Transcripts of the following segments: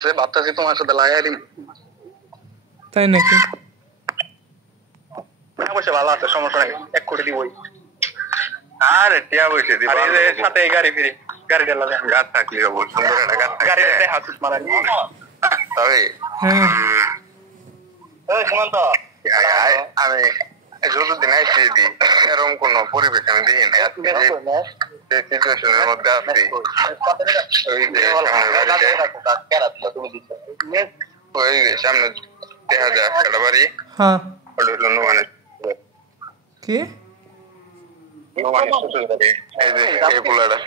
সে ভাবতেছি তোমার সাথে লাগাই দিই। তাই নাকি? অবশ্যই ভালো আছে, সমস্যা নেই, 1 কোটি দিবই। আরে টিয়া বসে দিবা। আর এই সাথে গাড়ি ফ্রি, গাড়িটা লাগে গাছ থাকলে হবো, সুন্দর একটা গাছ থাকলে গাড়িতে হাসুস মারা নি। তবে হ্যাঁ এই সীমান্ত আমি যতদিন আইসি দিই এরকম কোন পরিবেশ আমি দেখি না। যে সিচুয়েশনের মধ্যে আছি ওই যে ওই সামনে দেখা যায় একটা বাড়ি, হ্যাঁ ওটা হলো নোমানের কি শ্বশুর বাড়ি। এই যে এই পোলাটা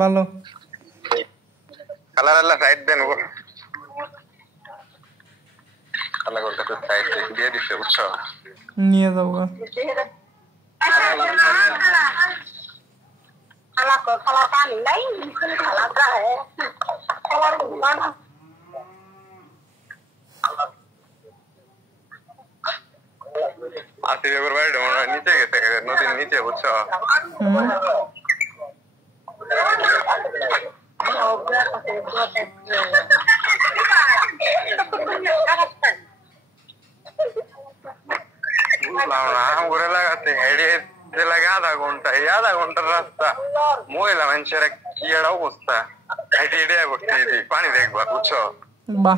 ভালো কালার আল্লাহ সাইড দেন গো, কালার ওর কাছে সাইড দিয়ে দিচ্ছে বুঝছো। নিয়ে যাবো গা। আসিফের বাড়িটা মনে হয় নিচে গেছে, নদীর নিচে বুঝছো। বুঝলাম না ঘুরে লাগাতে হেঁটে লাগে আধা ঘন্টা, এই আধা ঘন্টার রাস্তা মহিলা মানুষের কি একটা অবস্থা। হেঁটে হেঁটে করতে পানি দেখবা বুঝছো,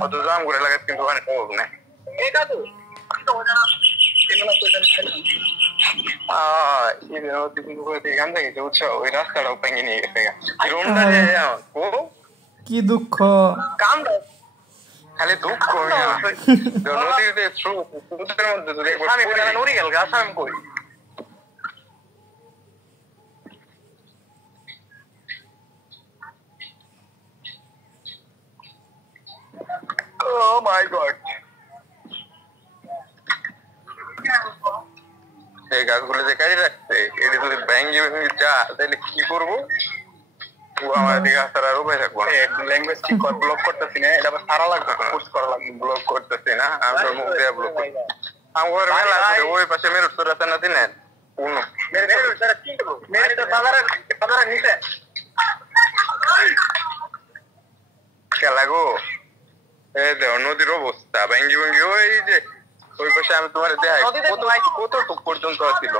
অত জাম ঘুরে লাগাতে কিন্তু পানি সম্ভব নেই। ওই রাস্তাটাও ভেঙে নিয়ে গেছে, কি দুঃখ, খালি দুঃখ। নদীতে সমুদ্রের মধ্যে যদি নড়ি গেল গাছ আমি কই। Oh my God! এই গাছগুলো যে কাজে রাখছে এটা যদি ব্যাঙ্গে ভেঙে যা তাহলে কি করবো? আমার দিকে আসার আর উপায় থাকবো না। ল্যাঙ্গুয়েজ ঠিক করে ব্লক করতেছি না, এটা আবার সারা লাগবে, পোস্ট করা লাগবে। ব্লক করতেছি না, আমি তোর মুখ দিয়ে ব্লক করছি। আমার মেলা আছে ওই পাশে মেরুট তোর আছে না দিনেন কোনো নিচে খেলা গো। এই দেখো নদীর অবস্থা ভেঙ্গি ভেঙ্গি ওই যে ওই পাশে আমি তোমার দেখাই কতটুক পর্যন্ত ছিল।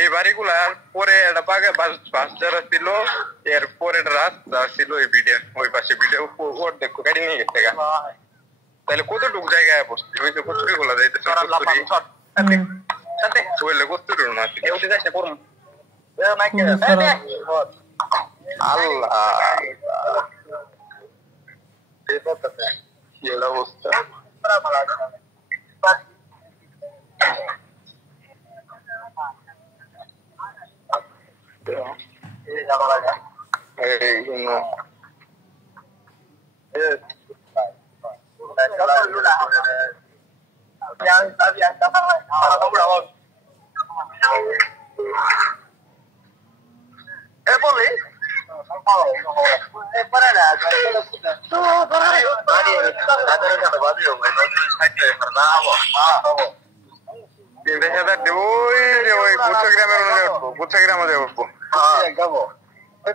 এই বাড়িগুলা পরে একটা বাস যারা ছিল, এরপরে একটা রাস্তা ছিল এই ভিডিও ওই পাশে ভিডিও ওর দেখো গাড়ি নিয়ে গেছে গা। তাহলে কতটুক জায়গায় বসছি ওই যে কচুরি গুলা যাইতেছে কচুরি না আল্লাহ অবস্থা। গ্রামে উঠবো ওই